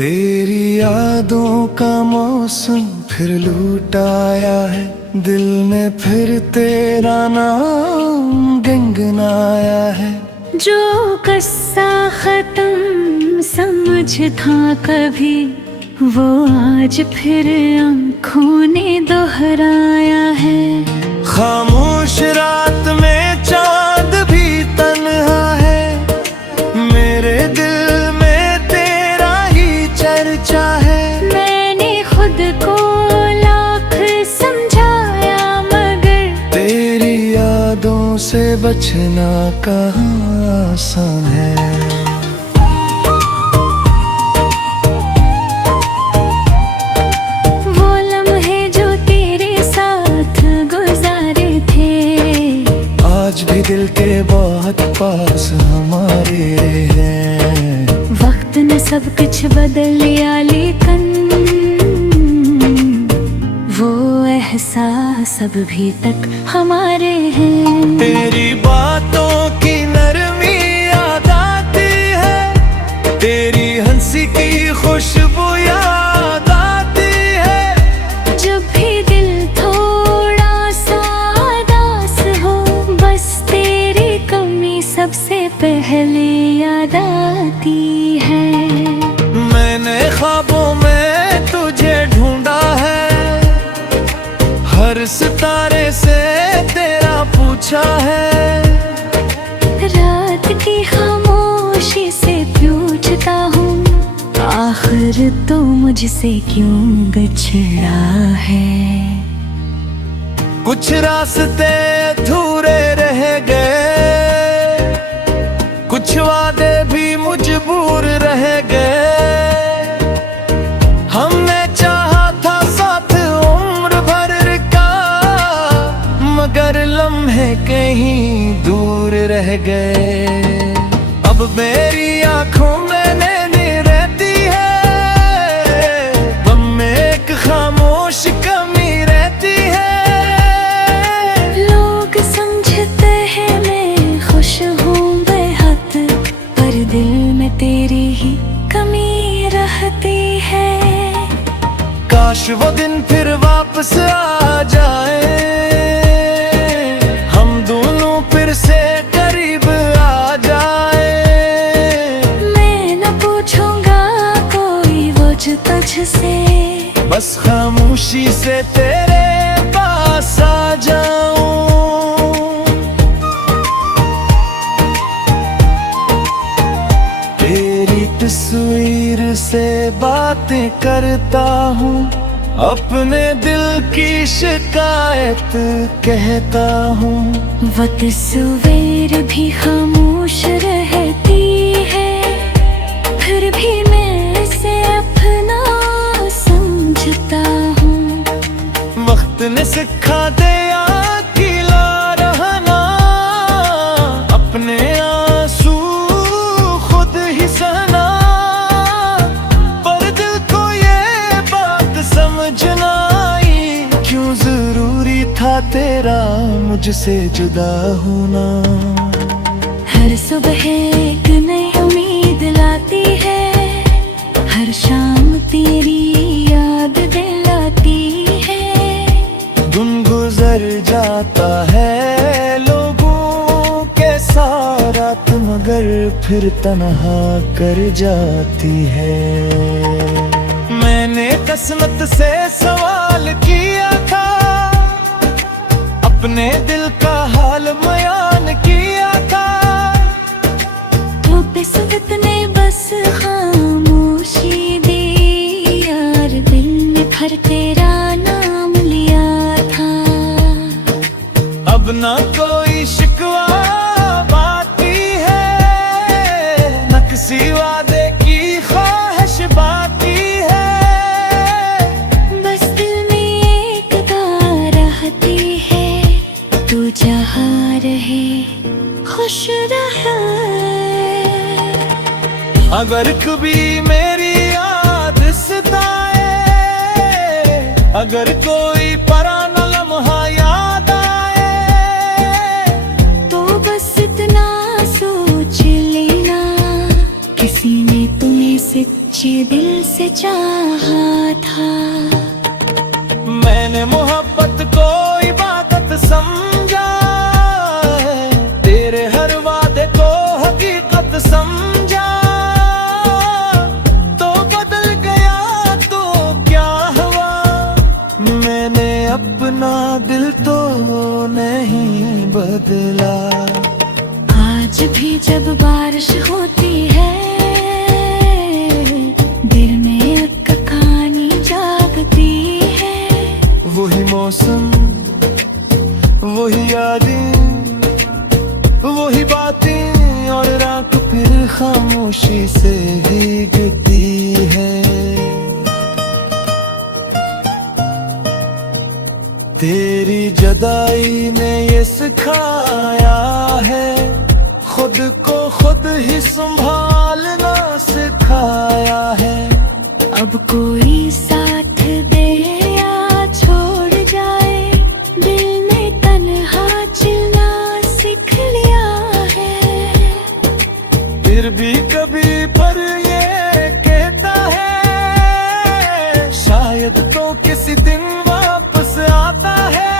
तेरी यादों का मौसम फिर लूट आया है, दिल में फिर तेरा नाम गुनगुनाया है। जो किस्सा खत्म समझ था कभी, वो आज फिर आँखों ने दोहराया है। खामोश रात में चांद भी तन्हा है, मेरे दिल में तेरा ही चर्चा है। मैंने खुद को लाख समझाया मगर तेरी यादों से बचना कहाँ आसान है। दिल के बहुत पास हमारे हैं। वक्त ने सब कुछ बदल लिया, लेकिन वो एहसास अब भी तक हमारे हैं। तेरी बातों की नरमी याद आती है, तेरी हंसी की खुशबू याद आती है। जब भी दिल थोड़ा सा उदास हो, बस तेरी कमी सबसे पहले याद आती है। मैंने ख्वाबों में तुझे ढूंढा है, हर सितारे से तेरा पूछा है। रात की खामोशी से पूछता हूँ, आखिर तो मुझसे क्यों बिछड़ा है। कुछ रास्ते अधूरे रह गए, कुछ वादे भी मजबूर रह गए। हमने चाहा था साथ उम्र भर का, मगर लम्हे कहीं दूर रह गए। अब मेरी आंखों में नैनी रहती है, गम में एक खामोश कमी रहती है। लोग समझते हैं मैं खुश हूँ बेहद, पर दिल में तेरी ही कमी रहती है। काश वो दिन फिर वापस आ जाए, हम दोनों फिर से करीब आ जाए। मैं न पूछूंगा कोई वजह तुझसे, बस खामोशी से तेरे पास आ जाऊं। तेरी तस्वीर से बातें करता हूँ, अपने दिल की शिकायत कहता हूँ। वो तस्वीर भी खामोश रहती है, फिर भी मैं इसे अपना समझता हूँ। वक्त ने सिखा दिया अकेला रहना, अपने आंसू खुद ही सहना। पर दिल को ये बात समझना आई, क्यों जरूरी था तेरा मुझसे जुदा होना। हर सुबह एक नई उम्मीद लाती है, हर शाम तेरी याद दिलाती है। दिन गुजर जाता है लोगों के साथ, मगर फिर तन्हा कर जाती है। मैंने किस्मत से सवाल किया था, अपने दिल का हाल बयान किया था। तो किस्मत ने बस खामोशी दी यार, दिल में भर तेरा नाम लिया था। अब ना कोई शिकवा बाकी है, न किसी वादे की ख्वाहिश बाकी है। बस दिल में एक एक रहती है, तू जहाँ रहे खुश रहे। अगर कभी मेरी याद सताए, अगर कोई पुराना लम्हा याद आए, तो बस इतना सोच लेना, किसी ने तुम्हें सच्चे दिल से चाहा था। मैंने मोहब्बत को इबादत समझा है, तेरे हर वादे को हकीकत समझा। तो बदल गया तो क्या हुआ, मैंने अपना दिल तो नहीं बदला। आज भी जब बारिश होती है, दिल में एक कहानी जागती है। वही मौसम, वही यादें, वही बातें, और रात फिर खामोशी से भीगती है। तेरी जुदाई ने ये सिखाया है, खुद को खुद ही संभालना सिखाया है। अब कोई साथ दे या छोड़ जाए, दिल ने तन्हा चलना सीख लिया है। फिर भी कभी पर ये कहता है, शायद तो किसी दिन वापस आता है।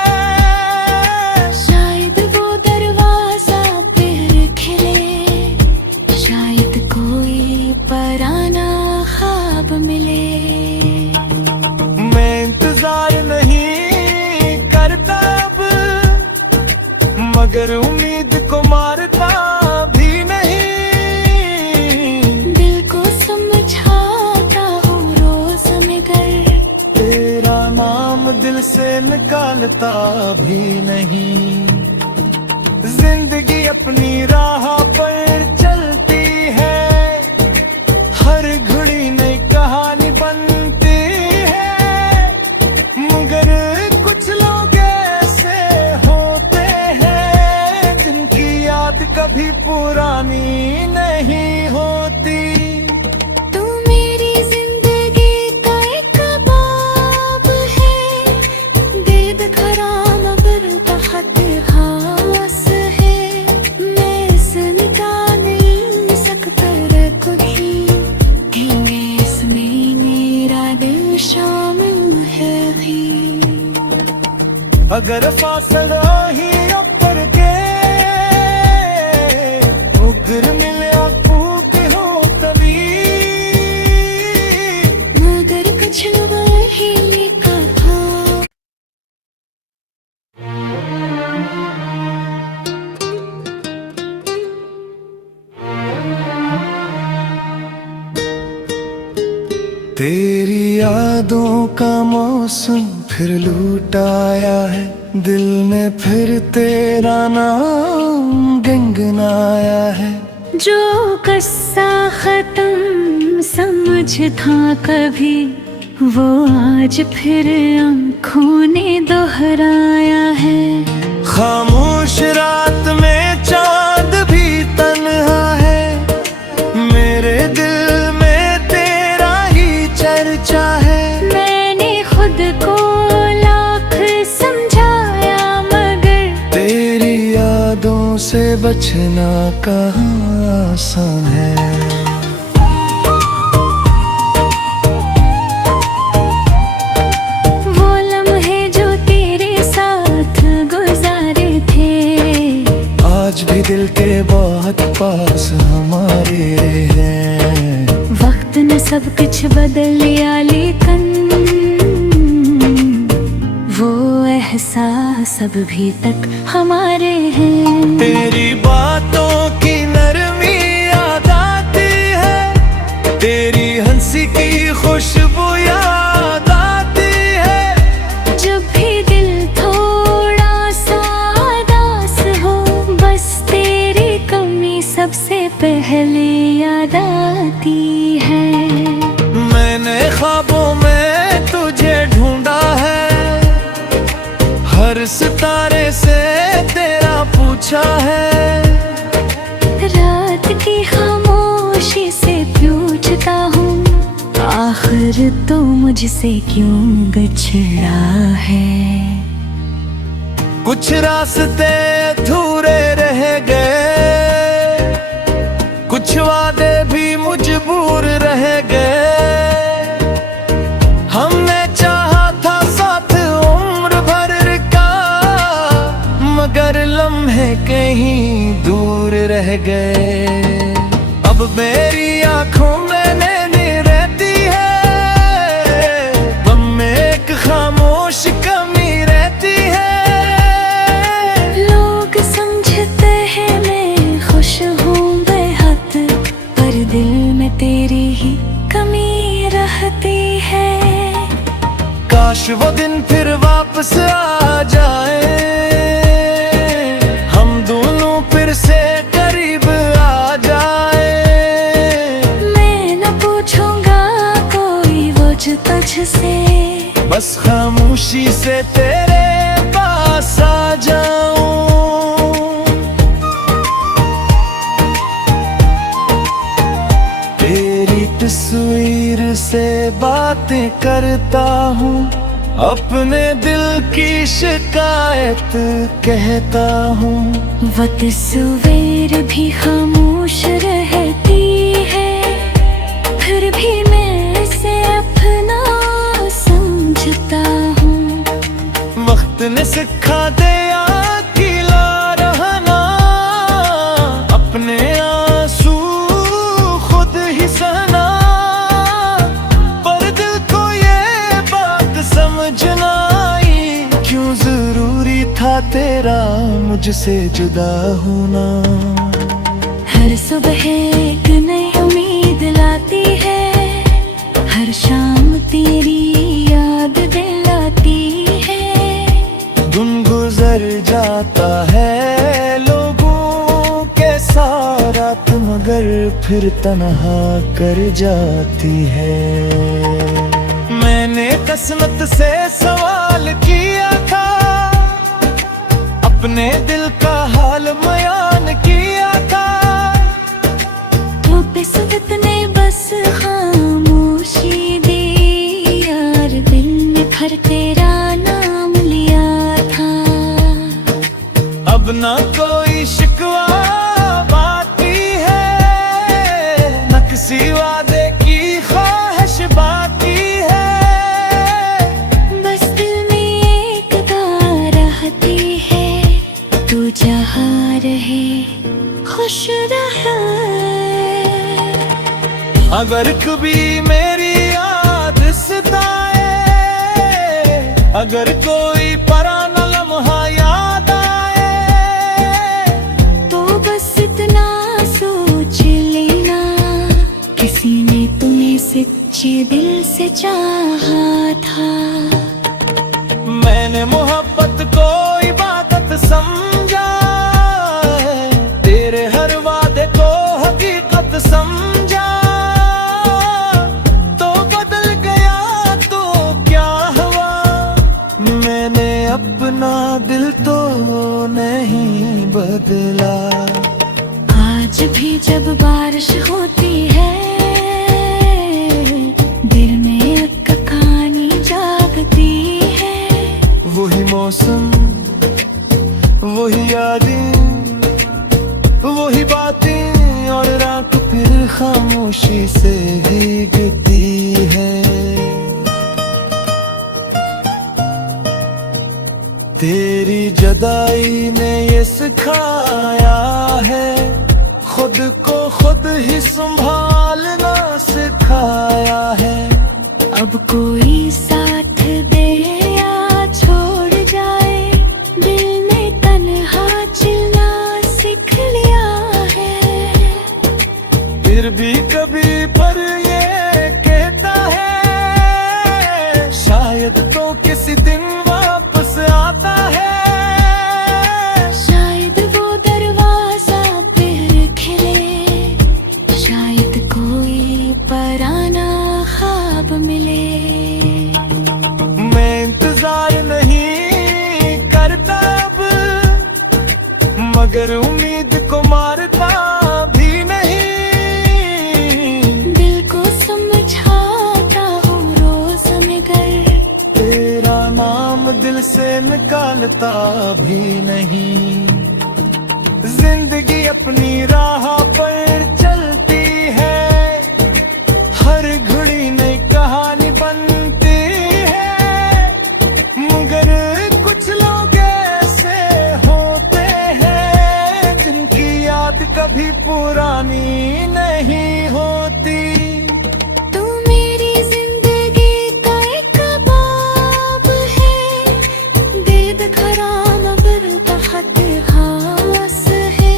शायद वो दरवाजा फिर खिले, शायद कोई पराना ख्वाब मिले। मैं इंतजार नहीं करता अब, मगर उम्मीद को मारता भी नहीं। दिल को समझाता हूँ रोज मगर, तेरा नाम दिल से निकालता भी नहीं। जिंदगी अपनी राह पर चलती है, हर घड़ी नई कहानी बनती है। मगर कुछ लोग ऐसे होते हैं, जिनकी याद कभी पुरानी नहीं होती। तू मेरी जिंदगी का एक बाब है, बेदखरा मगर बहुत खास है। मैं जिंदा नहीं सकता कभी, क्योंकि इसमें मेरा दिल शामिल है भी। अगर फासला ही ऊपर के उगर मिले फूक हो तभी, मगर कुछ लोग ही कहा। तेरी यादों का मौसम फिर लूट आया है, दिल ने फिर तेरा नाम गुनगुनाया है। जो किस्सा खत्म समझ था कभी, वो आज फिर आँखों ने दोहराया है। खामोश रात में चांद भी तन्हा है, मेरे दिल में तेरा ही चर्चा है। मैंने खुद को लाख समझाया मगर, तेरी यादों से बचना कहाँ आसान है। वो लम्हे जो तेरे साथ गुजारे थे, आज भी दिल के बहुत पास हमारे हैं। वक्त ने सब कुछ बदल लिया, लेकिन वो एहसास अब भी तक हमारे हैं। तेरी बातों की नरमी याद आती है, तेरी हंसी की खुशबू याद आती है। जब भी दिल थोड़ा सा उदास हो, बस तेरी कमी सबसे पहले याद आती है। मैंने ख्वाबों में तुझे ढूंढा है, हर सितारे से तेरा पूछा है। रात की खामोशी से पूछता हूँ, आखिर तो मुझसे क्यों बिछड़ा है। कुछ रास्ते अधूरे रह गए, कुछ वादे भी मजबूर रह गए। कहीं दूर रह गए। अब मेरी आंखों में नैनी रहती है, गम में एक खामोश कमी रहती है। लोग समझते हैं मैं खुश हूँ बेहद, पर दिल में तेरी ही कमी रहती है। काश वो दिन फिर वापस आ जाए, हम दोनों फिर से करीब आ जाए। मैं न पूछूंगा कोई वजह तुझसे, बस खामोशी से तेरे पास आ जाऊं। तेरी तस्वीर से बातें करता हूँ, अपने दिल की शिकायत कहता हूँ। वो तस्वीर भी खामोश रहती है, फिर भी मैं इसे अपना समझता हूँ। वक्त ने सिखा दिया अकेला रहना, अपने आंसू खुद ही सहना। पर दिल को ये बात समझना आई, क्यों जरूरी था तेरा मुझसे जुदा होना। हर सुबह एक नई उम्मीद लाती है, हर शाम तेरी याद दिलाती है। दिन गुजर जाता है लोगों के साथ, मगर फिर तन्हा कर जाती है। मैंने किस्मत से सवाल किया था, अपने दिल का हाल बयान किया था। तो किस्मत ने बस खामोशी दी यार, दिल में भर तेरा नाम लिया था। अब ना कोई शिकवा बाकी है, न किसी वादे की ख्वाहिश बाकी है। बस दिल में एक बात रहती है, तू जहाँ रहे खुश रहे। अगर कभी मेरी याद सताए, अगर कोई पुराना लम्हा याद आए, तो बस इतना सोच लेना, किसी ने तुम्हें सच्चे दिल से चाहा था। मैंने मोहब्बत को इबादत समझा है, तेरे हर वादे को हकीकत समझा। तो बदल गया तो क्या हुआ, मैंने अपना दिल तो नहीं बदला। आज भी जब बारिश होती है, दिल में एक कहानी जागती है। वही मौसम, वही यादें, वही बातें, और रात फिर खामोशी से भीगती है। तेरी जुदाई ने ये सिखाया है, खुद को खुद ही संभालना सिखाया है। अब कोई साथ दे या छोड़ जाए, दिल ने तन्हा चलना सीख लिया है। फिर भी कभी पर ये कहता है, शायद तो किसी दिन वापस आता है। शायद वो दरवाजा फिर खिले, शायद कोई पराना ख्वाब मिले। मैं इंतजार नहीं करता अब, मगर उम्मीद को मारता भी नहीं। दिल को समझाता हूँ रोज मगर, तेरा नाम दिल से निकालता भी नहीं। जिंदगी अपनी राह पर चलती है, हर घड़ी नई कहानी बनती है। मगर कुछ लोग ऐसे होते हैं, कहानी नहीं होती। तू मेरी जिंदगी का एक बाब है, दीद खराम पर बहुत खास है।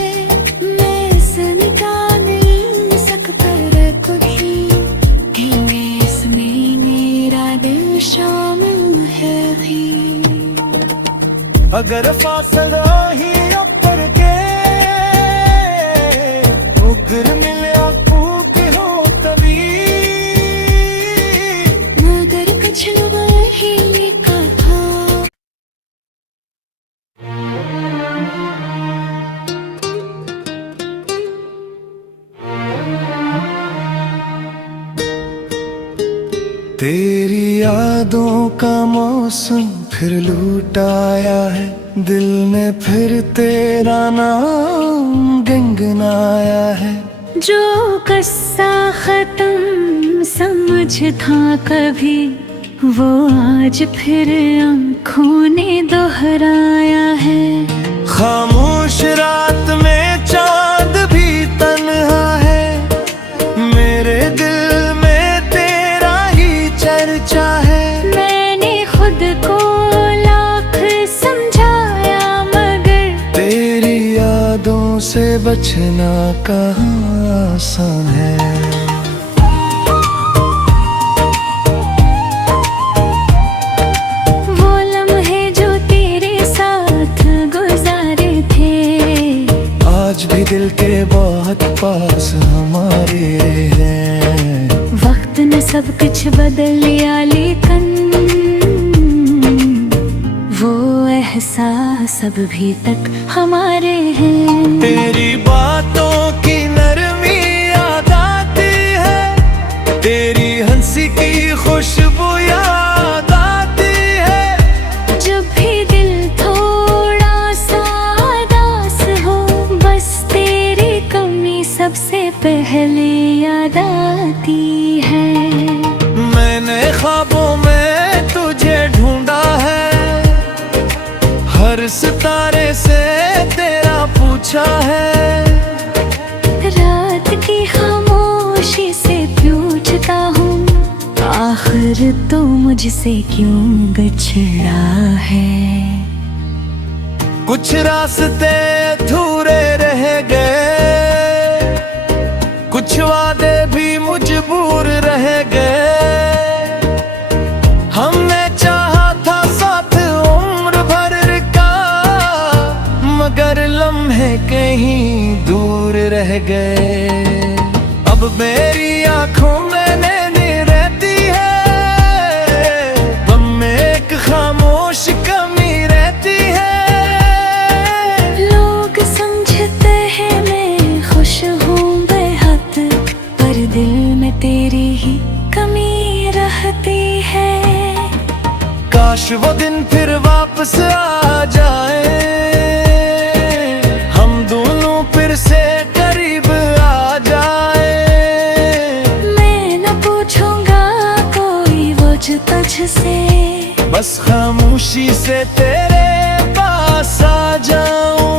मैं इसका मिल सकता कुछ कि इसमें मेरा दिल शामिल है भी। अगर फासला ही अपर के उगर मिले फूक हो तभी, मगर कुछ वही कहा। तेरी यादों का मौसम फिर लूट आया है, दिल ने फिर तेरा नाम गुनगुनाया है। जो किस्सा खत्म समझ था कभी, वो आज फिर आँखों ने दोहराया है। खामोश रात में चांद भी तन्हा है, मेरे दिल में तेरा ही चर्चा है। मैंने खुद को लाख समझाया मगर तेरी यादों से बचना कहाँ आसान है। वो लम्हे जो तेरे साथ गुजारे थे, आज भी दिल के बहुत पास हमारे हैं। वक्त ने सब कुछ बदल लिया लेकिन वो एहसास अब भी तक हमारे हैं। तेरी बातों की नरमी याद आती है, तेरी हंसी की खुशबू याद आती है। जब भी दिल थोड़ा सा उदास हो, बस तेरी कमी सबसे पहले याद आती है। मैंने ख्वाबों में तुझे ढूंढा है, हर सितारे से तेरा पूछा है। रात की खामोशी से पूछता हूँ, आखिर तो मुझसे क्यों बिछड़ा है। कुछ रास्ते अधूरे रह गए, कुछ वादे भी मजबूर रह गए। हमने चाहा था साथ उम्र भर का, मगर लम्हे कहीं दूर रह गए। अब मेरी आंखों में नैनी रहती है, गम में एक खामोश कमी रहती है। लोग समझते हैं मैं खुश हूँ बेहद, पर दिल में तेरी ही कमी रहती है। काश वो दिन फिर वापस आ जाए, हम दोनों फिर से करीब आ जाए। मैं न पूछूंगा कोई वजह तुझसे, बस खामोशी से तेरे पास आ जाऊं।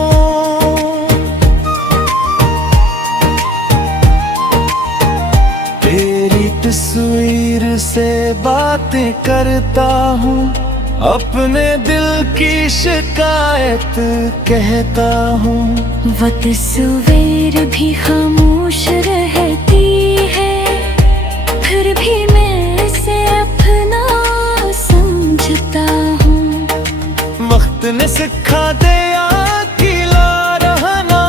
तेरी तस्वीर से बातें करता हूँ, अपने दिल की शिकायत कहता हूँ। वो तस्वीर भी खामोश रहती है, फिर भी मैं इसे अपना समझता हूँ। वक्त ने सिखा दिया अकेला रहना,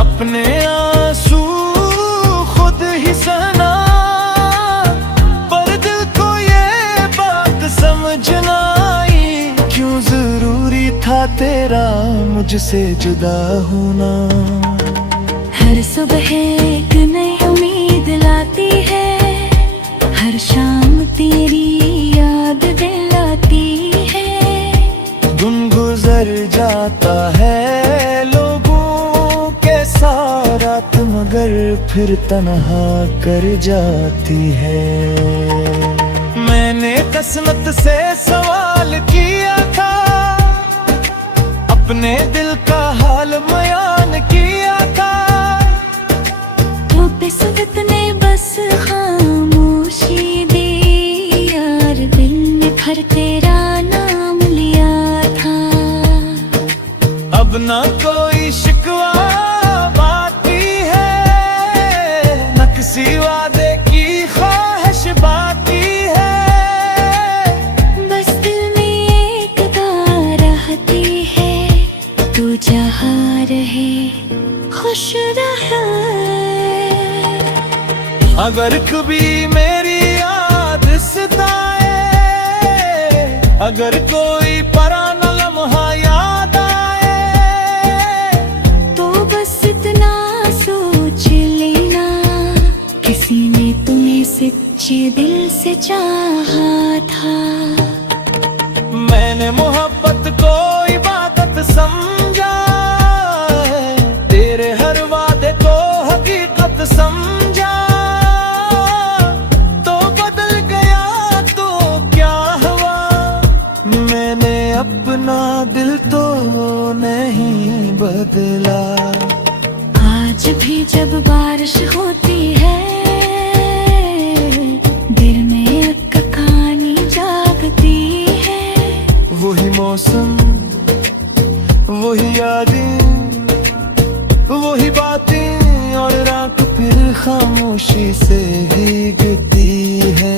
अपने आंसू खुद ही सहना। पर दिल को ये बात समझना आई, क्यों जरूरी था तेरा मुझसे जुदा होना। हर सुबह एक नई उम्मीद लाती है, हर शाम तेरी याद दिलाती है। दिन गुजर जाता है लोगों के साथ, मगर फिर तन्हा कर जाती है। मैंने किस्मत से सवाल किया था, अपने दिल का हाल बयान किया था। नाम लिया था। अब ना कोई शिकवा बाकी है, न किसी वादे की ख्वाहिश बाकी है। बस दिल में एक बात रहती है, तू जहाँ रहे खुश रहे। अगर कभी मेरी याद सताए, अगर कोई पुराना लम्हा याद आए, तो बस इतना सोच लेना, किसी ने तुम्हें सच्चे दिल से चाहा था। मैंने मोहब्बत को इबादत समझा है, तेरे हर वादे को हकीकत समझा। तो बदल गया तो क्या हुआ, मैंने अपना दिल तो नहीं बदला। आज भी जब बारिश होती है, दिल में एक कहानी जागती है। वही मौसम, वही यादें, वही बातें, और रात फिर खामोशी से भीगती है।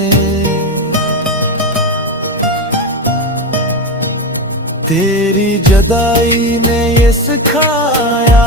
तेरी जुदाई ने ये सिखाया